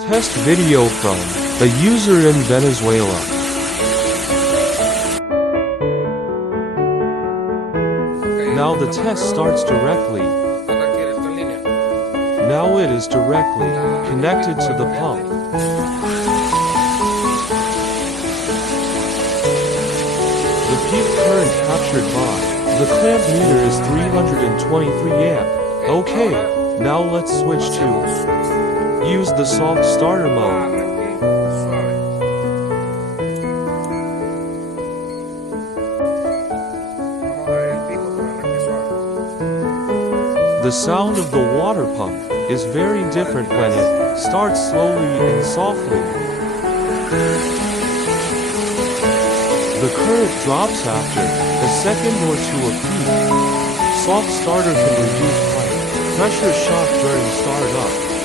Test video from the user in Venezuela. Now the test starts directly. Now it is directly connected to the pump. The peak current captured by the clamp meter is 323 amp. Okay, now let's switch to use the soft starter mode. The sound of the water pump is very different when it starts slowly and softly. The current drops after a second or two of peak. Soft starter can reduce pipe pressure shock during startup.